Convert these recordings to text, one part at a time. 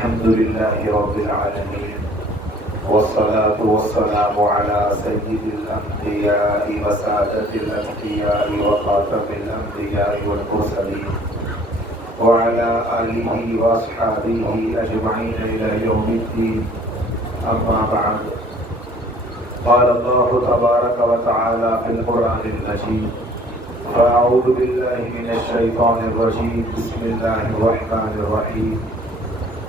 الحمد لله رب العالمين والصلاة والسلام على سيد الأنبياء وسادة الأنبياء وخاتم الأنبياء والمرسلين وعلى آله وأصحابه أجمعين إلى يوم الدين. أما بعد، قال الله تبارك وتعالى في القرآن المجيد: فأعوذ بالله من الشيطان الرجيم. بسم الله الرحمن الرحيم.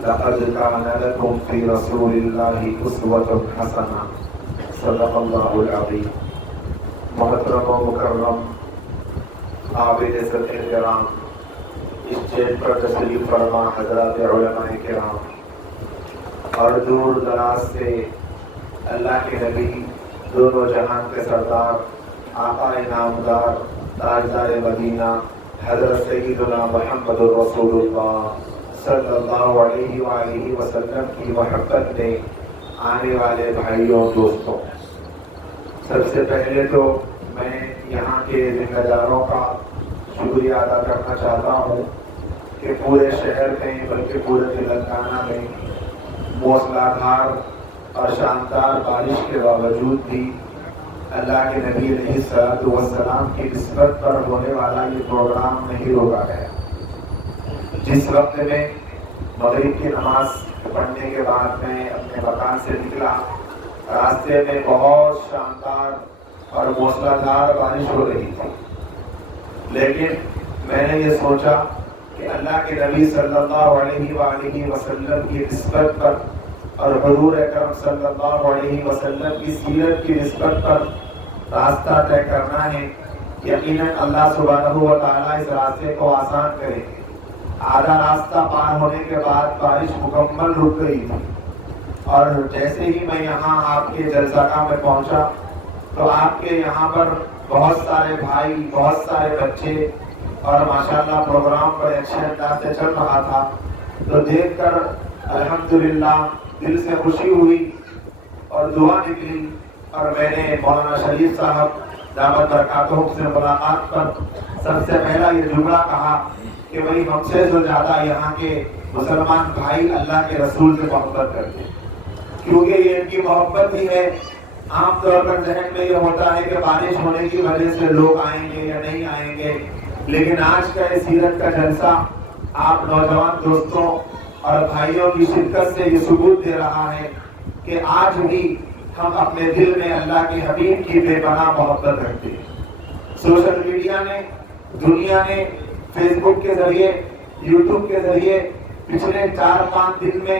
لقد كان لكم في رسول الله أسوة حسنة. صدق الله العظيم. محترم و مکرم عابد صدق کرام، اس چیز پر تشریف فرما حضرات علماء کرام اور دور دراز سے اللہ کے نبی، دونوں جہان کے سردار، آقا نامدار، تاجدار مدینہ حضرت سیدنا محمد رسول اللہ صلی اللہ علیہ وآلہ وسلم کی محبت میں آنے والے بھائیوں دوستوں، سب سے پہلے تو میں یہاں کے ذمہ داروں کا شکریہ ادا کرنا چاہتا ہوں کہ پورے شہر میں بلکہ پورے تلنگانہ میں موسلا دھار اور شاندار بارش کے باوجود بھی اللہ کے نبی علیہ الصلوۃ والسلام کی نسبت پر ہونے والا یہ پروگرام نہیں روکا گیا۔ جس وقت میں مغرب کی نماز پڑھنے کے بعد میں اپنے مکان سے نکلا، راستے میں بہت شاندار اور موسلا دھار بارش ہو رہی تھی، لیکن میں نے یہ سوچا کہ اللہ کے نبی صلی اللہ علیہ وآلہ وسلم کی نسبت پر اور حضور اکرم صلی اللہ علیہ وسلم کی سیرت کی نسبت پر راستہ طے کرنا ہے۔ یقیناً اللہ سبحانہ و تعالیٰ اس راستے کو آسان کرے۔ آدھا راستہ پار ہونے کے بعد بارش مکمل رک گئی تھی، اور جیسے ہی میں یہاں آپ کے جلسہ گاہ میں پہنچا تو آپ کے یہاں پر بہت سارے بھائی، بہت سارے بچے، اور ماشاءاللہ پروگرام بڑے اچھے انداز سے چل رہا تھا، تو دیکھ کر الحمدللہ دل سے خوشی ہوئی اور دعا نکلی، اور میں نے مولانا شریف صاحب دامت برکاتہم سے ملاقات پر سب سے پہلا یہ جملہ کہا کہ بھائی ہم سے جو زیادہ یہاں کے مسلمان بھائی اللہ کے رسول سے محبت کرتے ہیں، کیونکہ یہ ان کی محبت ہی ہے۔ عام طور پر ذہن میں یہ ہوتا ہے کہ بارش ہونے کی وجہ سے لوگ آئیں گے یا نہیں آئیں گے، لیکن آج کا یہ سیرت کا جلسہ آپ نوجوان دوستوں اور بھائیوں کی شرکت سے یہ ثبوت دے رہا ہے کہ آج بھی ہم اپنے دل میں اللہ کے حبیب کی بے پناہ محبت رکھتے ہیں۔ سوشل میڈیا نے، دنیا نے فیس بک کے ذریعے، یوٹیوب کے ذریعے پچھلے 4-5 دن میں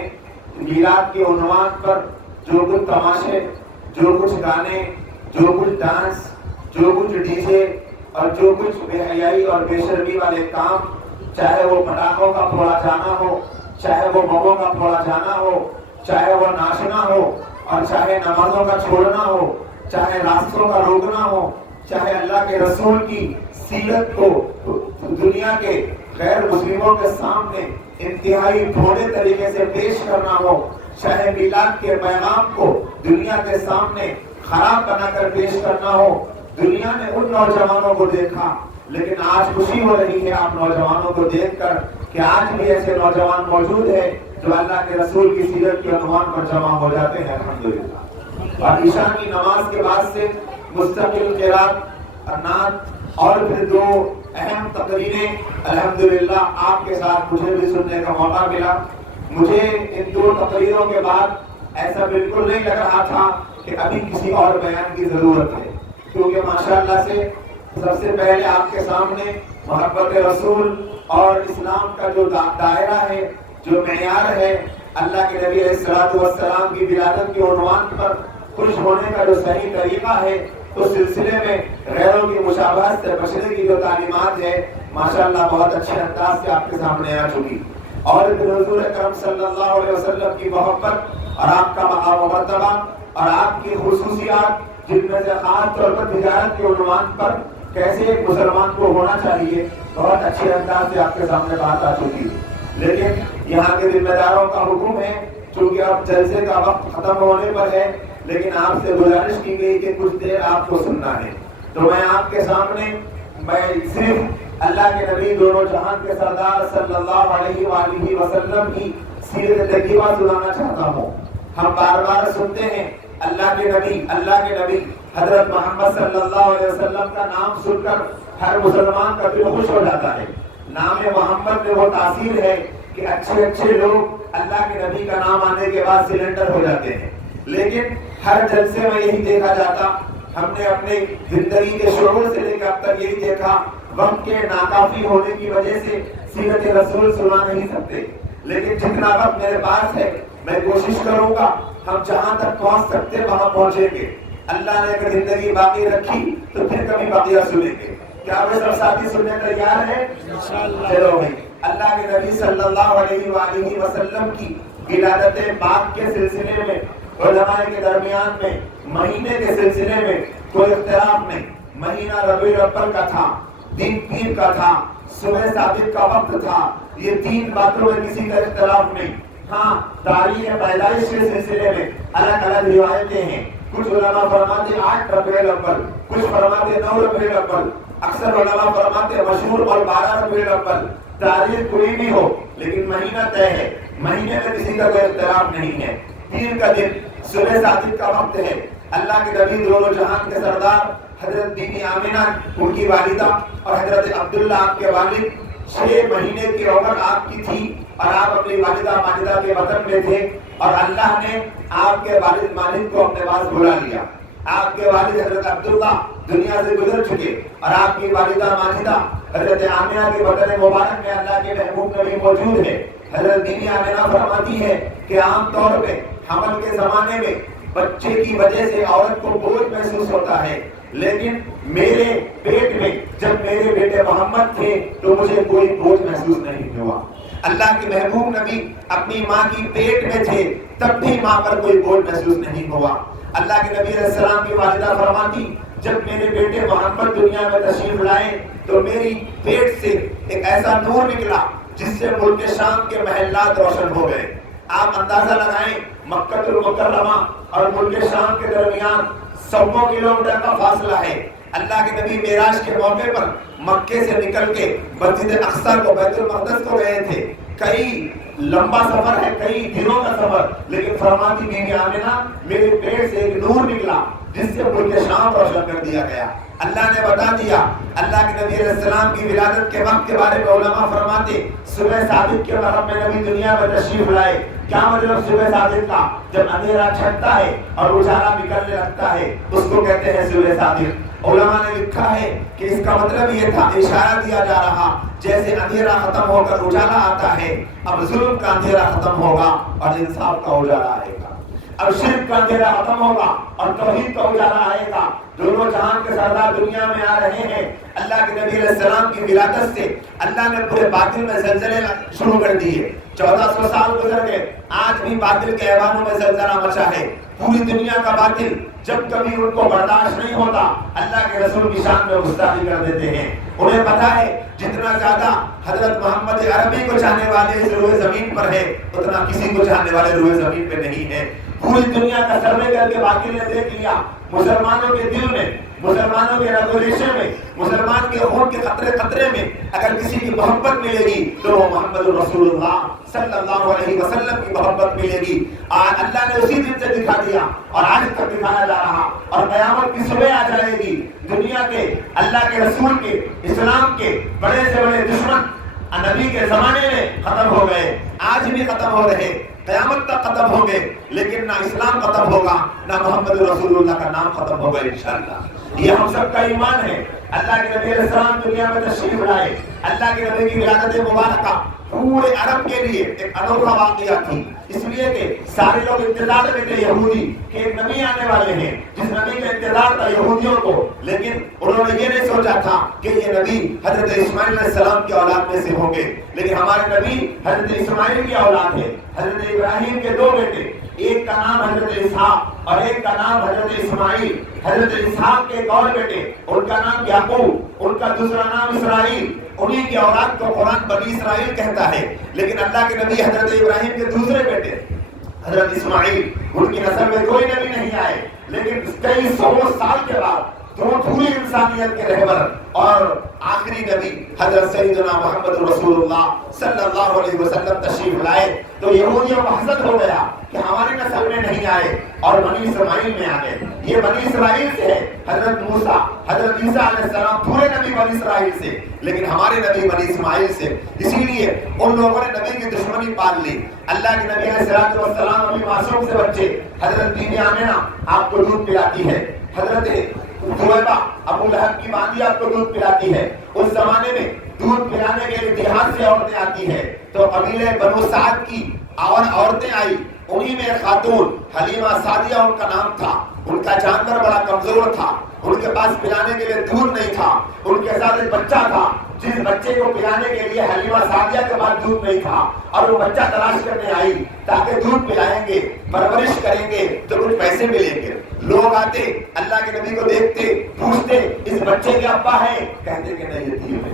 میلاد کے عنوان پر جو کچھ تماشے، جو کچھ گانے، جو کچھ ڈانس، جو کچھ ڈی جے اور جو کچھ بے حیائی اور بے شرمی والے کام، چاہے وہ پٹاخوں کا پھوڑا جانا ہو، چاہے وہ بموں کا پھوڑا جانا ہو، چاہے وہ ناچنا ہو، اور چاہے نمازوں کا چھوڑنا ہو، چاہے راستوں کا روکنا ہو، چاہے اللہ کے رسول کی سیرت کو دنیا کے غیر مسلموں کے سامنے انتہائی بھوڑے طریقے سے پیش کرنا ہو، چاہے میلاد کے پیغام کو دنیا کے سامنے خراب بنا کر پیش کرنا ہو۔ دنیا نے ان نوجوانوں کو دیکھا، لیکن آج خوشی ہو رہی ہے آپ نوجوانوں کو دیکھ کر کہ آج بھی ایسے نوجوان موجود ہیں جو اللہ کے رسول کی سیرت کے عنوان پر جمع ہو جاتے ہیں الحمدللہ۔ اور عشاء کی نماز کے بعد سے مستقل قرات، نعت اور پھر 2 اہم تقریریں الحمدللہ آپ کے ساتھ مجھے بھی سننے کا موقع ملا۔ مجھے ان 2 تقریروں کے بعد ایسا بالکل نہیں لگ رہا تھا کہ ابھی کسی اور بیان کی ضرورت ہے، کیونکہ ماشاءاللہ سے سب سے پہلے آپ کے سامنے محبت رسول اور اسلام کا جو دائرہ ہے، جو معیار ہے، اللہ کے نبی علیہ الصلوۃ والسلام کی ولادت کے عنوان پر خوش ہونے کا جو صحیح طریقہ ہے، اس سلسلے میں غیروں کی مشابہت سے بچنے کی جو تعلیمات ہے، ماشاءاللہ بہت اچھے انداز سے آپ کے سامنے آ چکی، اور پھر حضور اکرم صلی اللہ علیہ وسلم کی محبت اور آپ کا مقام و مرتبہ اور آپ کی خصوصیات، جن میں سے خاص طور پر تجارت کے عنوان پر کیسے ایک مسلمان کو ہونا چاہیے، بہت اچھے انداز سے آپ کے سامنے بات آ چکی ہے۔ لیکن یہاں کے ذمہ داروں کا حکم ہے، چونکہ اب جلسے کا وقت ختم ہونے پر ہے، لیکن آپ سے گزارش کی گئی کہ کچھ دیر آپ کو سننا ہے، تو میں آپ کے سامنے صرف اللہ کے نبی دونوں جہان کے سردار صلی اللہ علیہ وآلہ وسلم کی سیرت طیبہ سنانا چاہتا ہوں. ہم بار بار سنتے ہیں اللہ کے نبی حضرت محمد صلی اللہ علیہ وسلم کا نام سن کر ہر مسلمان کا دل خوش ہو جاتا ہے. نام محمد میں وہ تاثیر ہے کہ اچھے لوگ اللہ کے نبی کا نام آنے کے بعد سلنڈر ہو جاتے ہیں. لیکن ہر جلسے میں یہی دیکھا جاتا، ہم نے اپنے زندگی کے شعور سے لے کر اب تک یہی دیکھا، وقت کے ناکافی ہونے کی وجہ سے سیرت رسول سنا نہیں سکتے. لیکن جتنا وقت میرے پاس ہے میں کوشش کروں گا ہم جہاں تک پہنچ سکتے وہاں پہنچیں گے. اللہ نے اگر زندگی باقی رکھی تو پھر کبھی باقیہ سنیں گے. کیا وہ سب ساتھی سننے تیار ہیں؟ چلو بھائی. اللہ کے نبی صلی اللہ علیہ وآلہ وسلم کی ولادت پاک کے سلسلے میں علماء کے درمیان میں مہینے کے سلسلے میں کوئی اختلاف نہیں. مہینہ ربیع الاول کا تھا، دن پیر کا تھا، صبح صادق کا وقت تھا. یہ تین باتوں میں کسی کا اختلاف نہیں. ہاں، تاریخ پیدائش کے سلسلے میں الگ الگ روایتیں ہیں. کچھ علماء فرماتے 8 ربیع الاول، کچھ فرماتے 9 ربیع الاول، اکثر علماء فرماتے مشہور اور 12 ربیع الاول. تاریخ کوئی بھی ہو لیکن مہینہ طے ہے، مہینے میں کسی کا کوئی اختلاف نہیں ہے. پیر کا دن، صبح صادق کا وقت ہے. اللہ کے نبی دونوں جہان کے سردار حضرت بی بی آمنہ ان کی والدہ اور حضرت عبداللہ آپ کے والد، 6 مہینے کی عمر آپ کی تھی اور آپ اپنی والدہ ماجدہ کے وطن میں تھے اور اللہ نے آپ کے والد مالک کو اپنے پاس بلا لیا. آپ کے والد حضرت عبداللہ دنیا سے گزر چکے اور آپ کی والدہ ماجدہ حضرت آمنہ کے وطن مبارک میں اللہ کے محبوب نبی موجود ہے. حضرت بی بی آمنہ فرماتی ہے کہ عام طور پہ حمل کے زمانے میں بچے کی وجہ سے عورت کو بوجھ محسوس ہوتا ہے، لیکن میرے پیٹ میں جب میرے بیٹے محمد تھے تو مجھے کوئی بوجھ محسوس نہیں ہوا. اللہ کے محبوب نبی اپنی ماں کی پیٹ میں تھے تب بھی ماں پر کوئی بوجھ محسوس نہیں ہوا. اللہ کے نبی علیہ السلام کی والدہ فرماتی جب میرے بیٹے محمد دنیا میں تشریف لائے تو میری پیٹ سے ایک ایسا نور نکلا جس سے ملک شام کے محلات روشن ہو گئے. آپ اندازہ لگائیں مکہ المکرمہ اور ملک شام کے درمیان 100 کلومیٹر کا فاصلہ ہے. اللہ کے نبی معراج کے موقع پر مکے سے نکل کے مسجد اقصی کو بیت المقدس کو گئے تھے. کئی لمبا سفر ہے، کئی دنوں کا سفر، لیکن فرماتی بی بی آمنہ میرے پیٹ سے ایک نور نکلا جس سے ملک شام روشن کر دیا گیا. اللہ نے بتا دیا. اللہ کے نبی علیہ السلام کی ولادت کے وقت کے بارے میں علماء فرماتے صبح صادق کے وقت میں نبی دنیا میں تشریف لائے. کیا مطلب صبح صادق کا؟ جب اندھیرا چھٹتا ہے اور اجالا نکلنے لگتا ہے اس کو کہتے ہیں صبح صادق. علماء نے لکھا ہے کہ اس کا مطلب یہ تھا، اشارہ دیا جا رہا جیسے اندھیرا ختم ہو کر اجالا آتا ہے، اب ظلم کا اندھیرا ختم ہوگا اور انصاف کا اجالا آئے گا. اب شرک کا اندھیرا ختم ہوگا اور توحید کا اجالا آئے گا. دونوں جہان کے سردار دنیا میں آ رہے ہیں. اللہ کے نبی علیہ السلام کی ولادت سے اللہ نے پورے باطل میں زلزلے شروع کر دیے. 1400 سال گزر گئے، آج بھی باطل کے ایوانوں میں زلزلہ مچا ہے. پوری دنیا کا باطل جب کبھی ان کو برداشت نہیں ہوتا اللہ کے رسول کی شان میں گستاخی کر دیتے ہیں. انہیں پتا ہے جتنا زیادہ حضرت محمد عربی کو چاہنے والے اس روئے زمین پر ہے اتنا کسی کو چاہنے والے روئے زمین پہ نہیں ہے. پوری دنیا کا سروے کر کے باقی نے دیکھ لیا مسلمانوں کے دل میں، مسلمانوں کے ریگولیشن میں، مسلمان کے خون کے قطرے قطرے میں اگر کسی کی محبت ملے گی تو وہ محمد رسول اللہ صلی اللہ علیہ وسلم کی محبت ملے گی. آج اللہ نے اسی دن سے دکھا دیا اور آج تک دکھایا جا رہا اور قیامت کی صبح آ جائے گی. دنیا کے اللہ کے رسول کے اسلام کے بڑے سے بڑے دشمن نبی کے زمانے میں ختم ہو گئے، آج بھی ختم ہو رہے، قیامت تک ختم ہوں گے، لیکن نہ اسلام ختم ہوگا نہ محمد رسول اللہ کا نام ختم ہوگا انشاءاللہ. یہ ہم سب کا ایمان ہے. اللہ کے نبی علیہ السلام دنیا میں تشریف لائے. اللہ کے نبی کی ولادت مبارکہ پورے عرب کے لیے ایک انوکھا واقعہ تھی، اس لیے کہ سارے لوگ انتظار میں تھے یہودی کہ ایک نبی آنے والے ہیں جس نبی کا انتظار تھا یہودیوں کو. لیکن انہوں نے یہ نہیں سوچا تھا کہ یہ نبی حضرت اسماعیل علیہ السلام کی اولاد میں سے ہوں گے، لیکن ہمارے نبی حضرت اسماعیل کی اولاد ہے. حضرت ابراہیم کے 2 بیٹے، ایک کا نام حضرت اسحاق اور ایک کا نام حضرت اسماعیل. حضرت اسحاق کے ایک اور بیٹے ان کا نام یعقوب، ان کا دوسرا نام اسرائیل. انہی کی اولاد کو قرآن بنی اسرائیل کہتا ہے. لیکن اللہ کے نبی حضرت ابراہیم کے دوسرے بیٹے حضرت اسماعیل، ان کی نسل میں کوئی نبی نہیں آئے، لیکن کئی 100 سال کے بعد تو وہ پوری انسانیت کے رہبر اور آخری نبی حضرت سیدنا محمد رسول اللہ صلی اللہ علیہ وسلم تشریف لائے تو یہودیوں کو حسد ہو گیا کہ ہماری نسل میں نہیں آئے اور بنی اسرائیل میں آ گئے. یہ بنی اسرائیل سے ہے، حضرت موسیٰ حضرت عیسیٰ علیہ السلام پورے نبی بنی اسرائیل سے، لیکن ہمارے نبی بنی اسماعیل سے. اسی لیے ان لوگوں نے نبی کی دشمنی پال لی. اللہ کے نبی علیہ السلام ابھی معصوم سے بچے، حضرت بی بی آمنہ آپ کو دودھ پلاتی ہے، حضرت ذویبہ ابو لہب کی باندھی آپ کو دودھ پلاتی ہے. اس زمانے میں دودھ پلانے کے لیے دیہات سے عورتیں آتی ہیں تو قبیلے بنو سعد کی اور عورتیں آئی، انہی میں خاتون حلیمہ سعدیہ ان کا نام تھا. ان کا جانور بڑا کمزور تھا، ان کے پاس پلانے کے لیے دودھ نہیں تھا. ان کے ساتھ ایک بچہ تھا جس بچے کو پلانے کے لیے حلیمہ سعدیہ کے پاس دودھ نہیں تھا، اور وہ بچہ تلاش کرنے آئی تاکہ دودھ پلائیں گے، پرورش کریں گے تو کچھ پیسے ملیں گے. لوگ آتے اللہ کے نبی کو دیکھتے، پوچھتے اس بچے کے ابا ہیں؟ کہتے کہ نہیں یتیم ہے،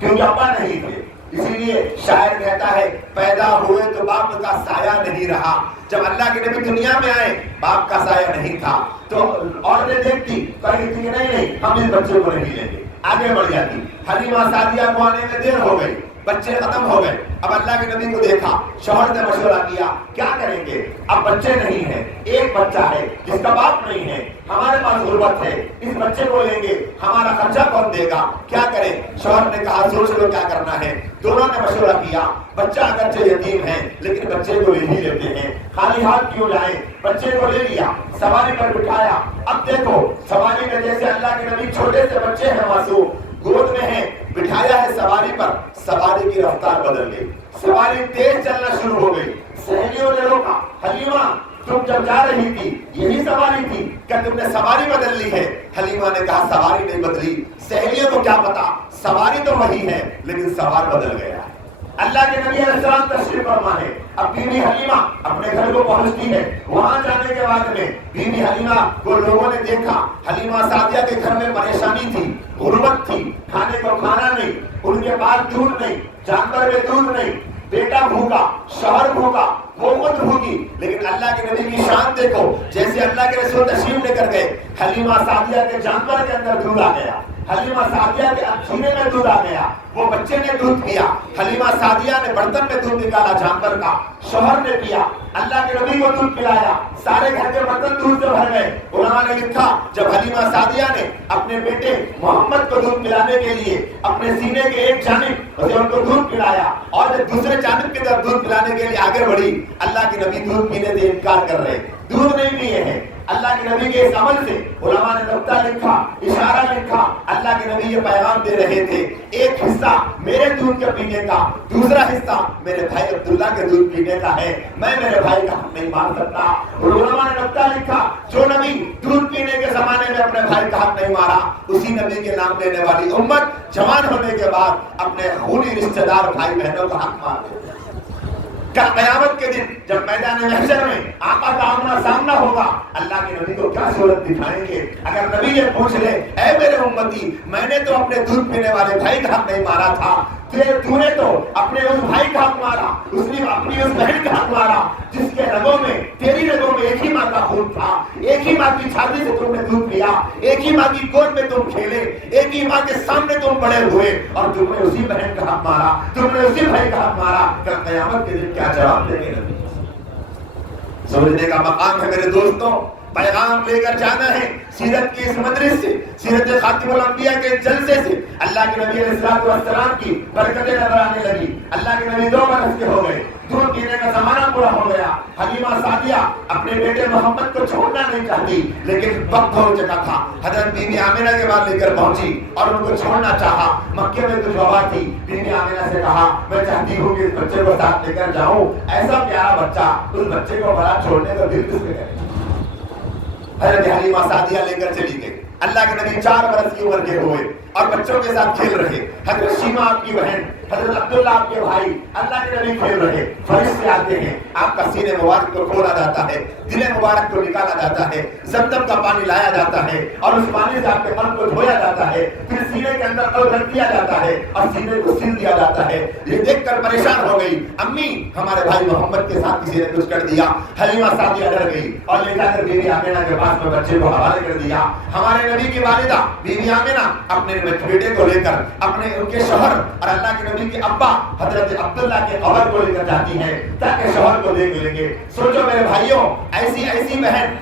کیونکہ ابا نہیں تھے. اسی لیے شاعر کہتا ہے پیدا ہوئے تو باپ کا سایہ نہیں رہا. جب اللہ کے نبی دنیا میں آئے باپ کا سایہ نہیں تھا تو عورتیں دیکھتی کہتی کہ نہیں ہم اس بچے کو نہیں لیں گے، آگے بڑھ جاتی. حلیمہ سعدیہ کو آنے میں دیر ہو گئی، بچے ختم ہو گئے. اب اللہ کے نبی کو دیکھا، شوہر نے مشورہ کیا کیا کریں گے؟ اب بچے نہیں ہیں، ایک بچہ ہے جس کا باپ نہیں ہے، ہمارے پاس غربت ہے، اس بچے کو لیں گے، ہمارا خرچہ کون دے گا؟ کیا کریں؟ شوہر نے کہا سوچ لو کیا کرنا ہے. دونوں نے مشورہ کیا. بچہ اگرچہ یتیم ہے لیکن بچے کو لے ہی لیتے ہیں، خالی ہاتھ کیوں جائیں. بچے کو لے لیا، سواری پر بٹھایا. اب دیکھو سواری میں جیسے اللہ کے نبی چھوٹے سے بچے ہیں معصوم، گود میں ہیں، بٹھایا ہے سواری پر. سواری کی رفتار بدل گئی، سواری تیز چلنا شروع ہو گئی. سہیلیوں نے روکا، حلیمہ تم جب جا رہی تھی یہی سواری تھی، کیا تم نے سواری بدل لی ہے؟ حلیمہ نے کہا سواری نہیں بدلی. سہیلیوں کو کیا پتا، سواری تو وہی ہے لیکن سوار بدل گیا. اللہ کے نبی علیہ السلام تشریف فرما ہے. اب بی بی حلیمہ اپنے گھر کو پہنچتی ہے. وہاں جانے کے بعد میں بی بی حلیمہ کو لوگوں نے دیکھا، حلیمہ سعدیہ کے گھر میں پریشانی تھی، غربت تھی، کھانے کو کھانا نہیں، ان کے پاس دودھ نہیں، جانور میں دودھ نہیں، بیٹا بھوکا، شوہر بھوکا، وہ خود بھوکی. لیکن اللہ کے نبی کی شان دیکھو، جیسے اللہ کے رسول تشریف لے کر گئے، حلیمہ سعدیہ کے جانور کے اندر دودھ آ گیا، حلیمہ سعدیہ کے سینے میں دودھ آ گیا. وہ بچے نے دودھ پیا، حلیمہ سعدیہ نے برتن میں دودھ نکالا جانور کا، شوہر نے پیا، اللہ کے نبی کو دودھ پلایا، سارے گھر کے برتن دودھ سے بھر گئے. علماء نے لکھا جب حلیمہ سعدیہ نے اپنے بیٹے محمد کو دودھ پلانے کے لیے اپنے سینے کے ایک جانب ان کو دودھ پلایا اور دوسرے جانب کی طرف دودھ پلانے کے لیے آگے بڑھی، اللہ کے نبی دودھ پینے سے انکار کر رہے، دودھ نہیں پیے ہیں. اللہ کے نبی کے اس عمل سے علماء نے نقطہ لکھا، اشارہ لکھا، اللہ کے نبی یہ پیغام دے رہے تھے ایک حصہ میرے دودھ کے پینے کا، دوسرا حصہ میرے بھائی عبداللہ کے دودھ پینے کا ہے، میں میرے بھائی کا حق نہیں مان سکتا. اور علماء نے نقطہ لکھا جو نبی دودھ پینے کے زمانے میں اپنے بھائی کا حق نہیں مارا، اسی نبی کے نام لینے والی امت جوان ہونے کے بعد اپنے خونی رشتہ دار بھائی بہنوں کا حق مار دے. کیا قیامت کے دن جب میدان محشر میں آقا کا آمنا سامنا ہوگا، اللہ کے نبی کو کیا صورت دکھائیں گے؟ اگر نبی یہ پوچھ لے اے میرے امتی، میں نے تو اپنے دودھ پینے والے بھائی کا حق نہیں مارا تھا، تو نے تو اپنے اس بھائی کا حق مارا، اس نے اپنی اس بہن کا حق مارا جس کے رگوں میں، تیری رگوں میں ایک ہی ماں کا خون تھا، ایک ہی ماں کی چھاتی سے تم نے دودھ پیا، ایک ہی ماں کی گود میں تم کھیلے، ایک ہی ماں کے سامنے تم بڑے ہوئے، اور تم نے اسی بہن کا حق مارا، تم نے اسی بھائی کا حق مارا. کل قیامت کے دن کیا جواب دیں گے نبی؟ سمجھنے کا مقام ہے میرے دوستوں. پیغام لے کر جانا ہے سیرت کی اس مدرس سے، سیرت خاتم الانبیاء کے جلسے سے. اللہ کے نبی علیہ السلام کی برکتیں نظر آنے لگی. اللہ کے نبی 2 برس کے ہو گئے، دودھ پینے کا زمانہ پورا ہو گیا. حلیمہ سعدیہ اپنے بیٹے محمد کو چھوڑنا نہیں چاہتی لیکن وقت ہو چکا تھا. حضرت بی بی آمنہ کے بعد لے کر پہنچی اور ان کو چھوڑنا چاہا. مکے میں کچھ وبا تھی. بی بی آمنہ سے کہا میں چاہتی ہوں کہ اس بچے کو ساتھ لے کر جاؤں، ایسا پیارا بچہ، اس بچے کو بڑا چھوڑنے کا دل کس نے کرے. حضرت حلیمہ سعدیہ لے کر چلی گئی. اللہ کے نبی 4 برس کی عمر کے ہوئے. اور بچوں کے ساتھ کھیل رہے، حضرت شیما آپ کی بہن، حضرت عبداللہ آپ کے بھائی، اللہ کے نبی کھیل رہے، فرشتے آتے ہیں، آپ کا سینے مبارک کو کھولا جاتا ہے، دل مبارک کو نکالا جاتا ہے، زمزم کا پانی لایا جاتا ہے اور اس پانی سے آپ کے من کو دھویا جاتا ہے، پھر سینے کے اندر اور رکھ دیا جاتا ہے اور سینے کو سل دیا جاتا ہے۔ یہ دیکھ کر پریشان ہو گئی امی، ہمارے بھائی محمد کے ساتھ کسی نے کچھ کر دیا۔ حلیمہ سعدیہ ڈر گئی اور لے جا کر بیوی آمنہ کے پاس میں بچے کو حوالے کر دیا۔ ہمارے نبی کی والدہ بیوی آمنہ اپنے بیٹے کو لے کر اپنے ان کے شوہر اور اللہ کے نبی کے ابا حضرت عبداللہ کے قبر کو لے کر جاتی ہیں تاکہ شوہر کو دیکھ لیں گے۔ سوچو میرے بھائیوں، ایسی بہن،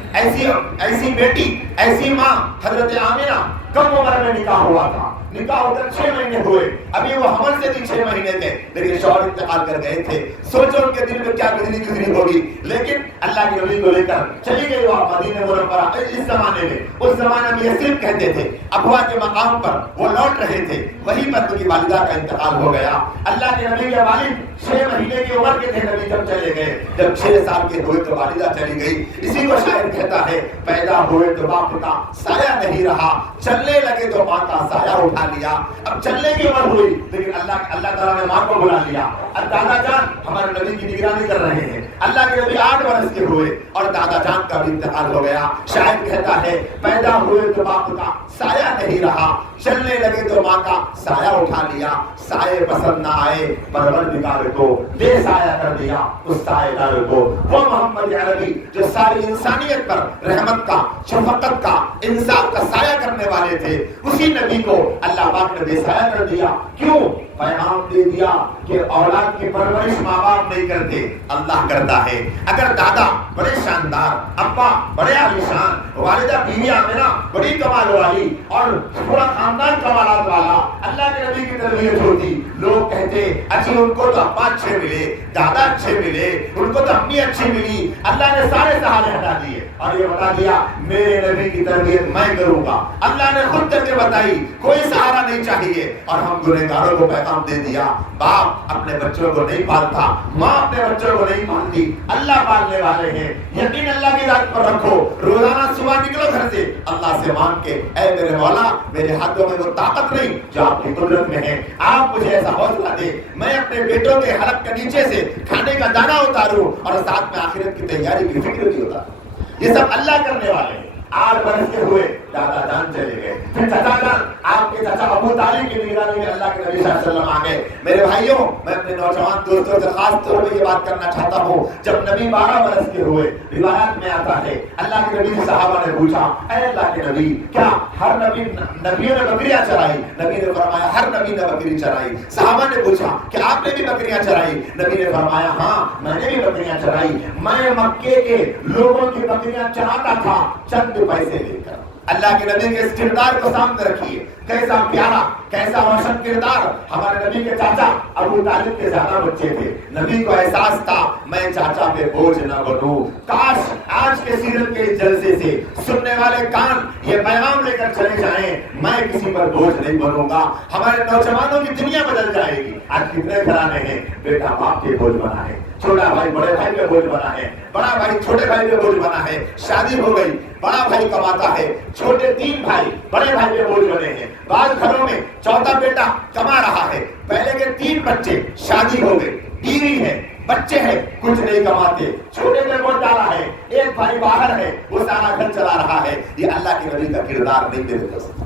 ایسی بیٹی، ایسی ماں حضرت آمنہ کم عمر میں نکاح ہوا تھا، نکاح ہو کر 6 مہینے ہوئے، ابھی وہ حمل سے بھی 6 مہینے تھے، لیکن شوہر انتقال کر گئے تھے۔ سوچو ان کے دل میں کیا گزری ہوگی، لیکن اللہ کے نبی کو لے کر چلی گئی وہ مدینہ منورہ۔ اس زمانے میں، اس زمانے میں یثرب کہتے تھے، ابوا کے مقام پر وہ لوٹ رہے تھے، وہیں پر ان کی والدہ کا انتقال ہو گیا۔ اللہ کے نبی کے والد 6 مہینے کی عمر کے تھے نبی جب چلے گئے، جب 6 سال کے ہوئے تو والدہ چلی گئی۔ اسی کو شاعر کہتا ہے، پیدا ہوئے تو باپ کا سایہ نہیں رہا، چلنے لگے تو ماں کا سایہ اٹھا لیا۔ اب چلنے کی عمر ہوئی لیکن اللہ تعالیٰ نے ماں کو بلا لیا۔ اب دادا جان ہمارے نبی کی نگرانی کر رہے ہیں۔ اللہ کے نبی 8 برس کے ہوئے اور دادا جان کا بھی انتقال ہو گیا۔ شاعر کہتا ہے، پیدا ہوئے تو باپ کا سایہ نہیں رہا، چلنے لگے تو ماں کا سایہ اٹھا لیا۔ سایہ پسند نہ آئے پروردگار کو، بے سایہ کر دیا اس سایہ دار کو۔ وہ محمد عربی جو ساری انسانیت پر رحمت کا، شفقت کا، انصاف کا سایہ کرنے والے تھے، اسی نبی کو اللہ پاک نے بے سایہ کر دیا۔ کیوں؟ پیغام دے دیا کہ اولاد کی پرورش ماں باپ نہیں کرتے، اللہ کرتا ہے۔ اگر دادا بڑے شاندار، ابا بڑے عالیشان، والدہ بیوی آمنہ بڑی کمال والی اور پورا خاندان کمالات والا، اللہ کے نبی کی تربیت ہوتی، لوگ کہتے اچھی ان کو تو ابا اچھے ملے، دادا اچھے ملے، ان کو تو امی اچھی ملی۔ اللہ نے سارے سہارے ہٹا دیے اور یہ بتا دیا میرے نبی کی تربیت میں کروں گا۔ اللہ نے خود کر کے بتائی کوئی سہارا نہیں چاہیے، اور ہم گنہگاروں کو پیغام دے دیا، باپ اپنے بچوں کو نہیں پالتا، ماں اپنے بچوں کو نہیں پالتی، اللہ پالنے والے ہیں۔ یقین اللہ کی ذات پر رکھو، روزانہ صبح نکلو گھر سے اللہ سے مانگ کے، اے میرے مولا میرے ہاتھوں میں وہ طاقت نہیں جو آپ کی قدرت میں ہے، آپ مجھے ایسا حوصلہ دے میں اپنے بیٹوں کے حلق کے نیچے سے کھانے کا دانہ اتاروں اور ساتھ میں آخرت کی تیاری کی فکر بھی اتاروں۔ یہ سب اللہ کرنے والے ہیں۔ 8 برس کے ہوئے دادا جان چلے گئے، پھر چچا جان، آپ کے چچا ابو طالب کی نگرانی میں اللہ کے نبی صلی اللہ علیہ وسلم آ گئے۔ میرے بھائیوں، میں اپنے نوجوان دوستوں سے خاص طور پہ یہ بات کرنا چاہتا ہوں، جب نبی 12 برس کے ہوئے، روایات میں آتا ہے اللہ کے نبی سے صحابہ نے پوچھا، اے اللہ کے نبی کیا ہر نبیوں نے بکریاں چرائی؟ نبی نے فرمایا ہر نبی نے بکری چرائی۔ صحابہ نے پوچھا کہ آپ نے بھی بکریاں چرائی؟ نبی نے فرمایا ہاں میں نے بھی بکریاں چرائی، میں مکے کے لوگوں کی بکریاں چراتا تھا چند پیسے لے کر۔ اللہ کے نبی کے اس کردار کو سامنے رکھیے، کیسا پیارا، کیسا روشن کردار۔ ہمارے نبی کے چاچا ابو طالب کے زیادہ بچے تھے، نبی کو احساس تھا میں چاچا پہ بوجھ نہ بنوں، کاش آج کے سیرت کے جلسے سے سننے والے کان یہ پیغام لے کر چلے جائیں میں کسی پر بوجھ نہیں بنوں گا۔ ہمارے نوجوانوں کی دنیا بدل جائے گی۔ آج کتنے گھرانے ہیں بیٹا باپ کے بوجھ بنا ہے، چھوٹا بھائی بڑے بھائی پہ بوجھ بنا ہے، بڑا بھائی چھوٹے بھائی پہ بوجھ بنا ہے، شادی ہو گئی بڑا بھائی کماتا ہے، چھوٹے 3 بھائی بڑے بھائی پہ بوجھ بنے ہیں۔ بعض گھروں میں چوتھا بیٹا کما رہا ہے، پہلے کے 3 بچے، شادی ہو گئی، بیوی ہے، بچے ہیں، کچھ نہیں کماتے، چھوٹے پہ بوجھ ڈالا ہے، ایک بھائی باہر ہے وہ سارا گھر چلا رہا ہے۔ یہ اللہ کے نبی کا کردار نہیں میرے دوست،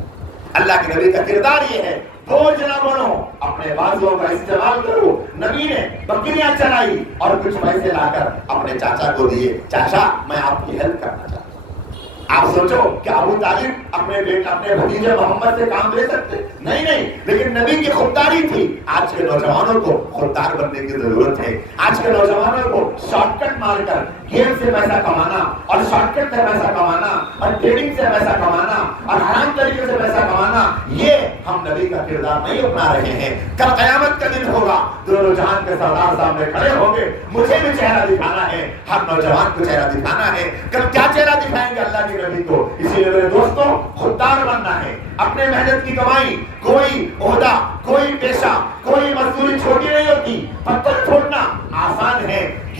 اللہ کے نبی کا کردار یہ ہے بوجھ نہ بنو، اپنے بازوؤں کا استعمال کرو۔ نبی نے بکریاں چرائی اور کچھ پیسے لا کر اپنے چاچا کو دیے، چاچا میں آپ کی ہیلپ کرنا چاہتا ہوں۔ آپ سوچو کہ ابو طالب اپنے بھتیجے محمد سے کام لے سکتے؟ نہیں، لیکن نبی کی خودداری تھی۔ آج کے نوجوانوں کو خوددار بننے کی ضرورت ہے۔ آج کے نوجوانوں کو شارٹ کٹ مار کر گیم سے پیسہ کمانا اور شارٹ کٹ سے پیسہ کمانا اور ٹریڈنگ سے پیسہ کمانا اور حرام طریقے سے پیسہ کمانا، یہ ہم نبی کا کردار نہیں اپنا رہے ہیں۔ کل قیامت کا دن ہوگا، دونوں جہان کے سردار سامنے کھڑے ہوں گے، مجھے بھی چہرہ دکھانا ہے، ہر نوجوان کو چہرہ دکھانا ہے۔ کل کیا چہرہ دکھائیں گے اللہ کے نبی کو؟ اسی لیے میرے دوستوں خوددار بننا ہے، اپنے محنت کی کمائی، کوئی عہدہ، کوئی پیشہ، کوئی مزدوری چھوٹی نہیں ہوتی۔ پتھر چھوڑنا آسان ہے،